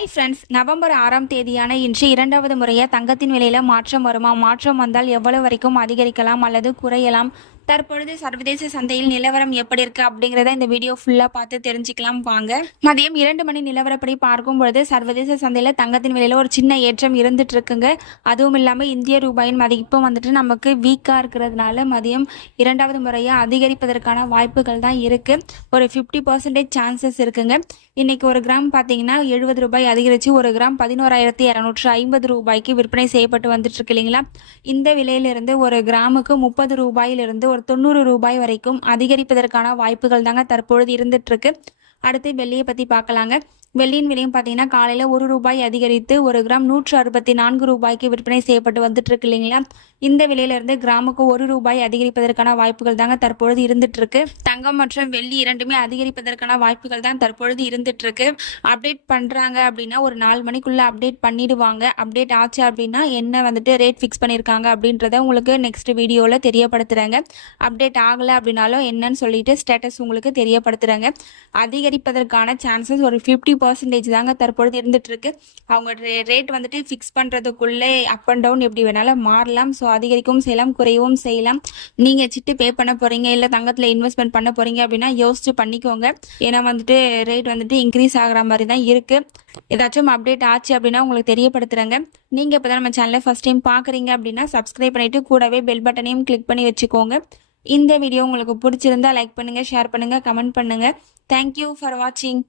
Hi friends, November 6ஆம் தேதியான இன்று இரண்டாவது முறையாக தங்கத்தின் விலையில் மாற்றம் வருமா? மாற்றம் வந்தால் எவ்வளவு வரைக்கும் அதிகரிக்கலாம் அல்லது குறையலாம்? தற்பொழுது சர்வதேச சந்தையில் நிலவரம் எப்படி இருக்கு அப்படிங்கிறத இந்த வீடியோ ஃபுல்லாக பார்த்து தெரிஞ்சுக்கலாம் வாங்க. மதியம் 2 மணி நிலவரப்படி பார்க்கும் பொழுது சர்வதேச சந்தையில் தங்கத்தின் விலையில் ஒரு சின்ன ஏற்றம் இருந்துட்டு இருக்குங்க. அதுவும் இல்லாமல் இந்திய ரூபாயின் மதிப்பு வந்துட்டு நமக்கு வீக்காக இருக்கிறதுனால மதியம் இரண்டாவது முறையாக அதிகரிப்பதற்கான வாய்ப்புகள் தான் இருக்கு. ஒரு 50% சான்சஸ் இருக்குங்க. இன்னைக்கு ஒரு கிராம் பார்த்தீங்கன்னா 70 ரூபாய் அதிகரித்து ஒரு கிராம் 11,250 ரூபாய்க்கு விற்பனை செய்யப்பட்டு வந்துட்டு இருக்கு இல்லைங்களா? இந்த விலையிலிருந்து ஒரு கிராமுக்கு 30 ரூபாயிலிருந்து ஒரு 90 ரூபாய் வரைக்கும் அதிகரிப்பதற்கான வாய்ப்புகள் தாங்க தற்பொழுது இருந்துட்டு இருக்கு. அடுத்து வெள்ளியை பற்றி பார்க்கலாங்க. வெள்ளியின் விலையும் பார்த்தீங்கன்னா காலையில் 1 ரூபாய் அதிகரித்து ஒரு கிராம் 164 ரூபாய்க்கு விற்பனை செய்யப்பட்டு வந்துட்டு இருக்கு இல்லைங்களா? இந்த விலையிலிருந்து கிராமுக்கு 1 ரூபாய் அதிகரிப்பதற்கான வாய்ப்புகள் தாங்க தற்பொழுது இருந்துட்டு இருக்கு. தங்கம் மற்றும் வெள்ளி இரண்டுமே அதிகரிப்பதற்கான வாய்ப்புகள் தான் தற்பொழுது இருந்துட்டு இருக்கு. அப்டேட் பண்றாங்க அப்படின்னா ஒரு 4 மணிக்குள்ள அப்டேட் பண்ணிடுவாங்க. அப்டேட் ஆச்சு அப்படின்னா என்ன வந்துட்டு ரேட் ஃபிக்ஸ் பண்ணியிருக்காங்க அப்படின்றத உங்களுக்கு நெக்ஸ்ட் வீடியோவில் தெரியப்படுத்துறாங்க. அப்டேட் ஆகலை அப்படின்னாலும் என்னன்னு சொல்லிட்டு ஸ்டேட்டஸ் உங்களுக்கு தெரியப்படுத்துறாங்க. அதிகரிப்பதற்கான சான்சஸ் ஒரு 50% தாங்க தற்பொழுது இருந்துட்டு இருக்கு. அவங்க ரேட் வந்துட்டு ஃபிக்ஸ் பண்றதுக்குள்ளே அப் அண்ட் டவுன் எப்படி வேணாலும் மாறலாம். ஸோ அதிகரிக்கவும் செய்யலாம், குறையவும் செய்யலாம். நீங்க சிட்டு பே பண்ண போறீங்க இல்ல தங்கத்துல இன்வெஸ்ட்மெண்ட் பண்ண போறீங்க அப்படின்னா யோசிச்சு பண்ணிக்கோங்க. ஏன்னா வந்துட்டு ரேட் வந்துட்டு இன்க்ரீஸ் ஆகிற மாதிரி தான் இருக்கு. ஏதாச்சும் அப்டேட் ஆச்சு அப்படின்னா உங்களுக்கு தெரியப்படுத்துறாங்க. நீங்க இப்பதான் நம்ம சேனலை ஃபர்ஸ்ட் டைம் பாக்குறீங்க அப்படின்னா சப்ஸ்கிரைப் பண்ணிட்டு கூடவே பெல் பட்டனையும் கிளிக் பண்ணி வச்சுக்கோங்க. இந்த வீடியோ உங்களுக்கு பிடிச்சிருந்தா லைக் பண்ணுங்க, ஷேர் பண்ணுங்க, கமெண்ட் பண்ணுங்க. தேங்க்யூ ஃபார் வாட்சிங்.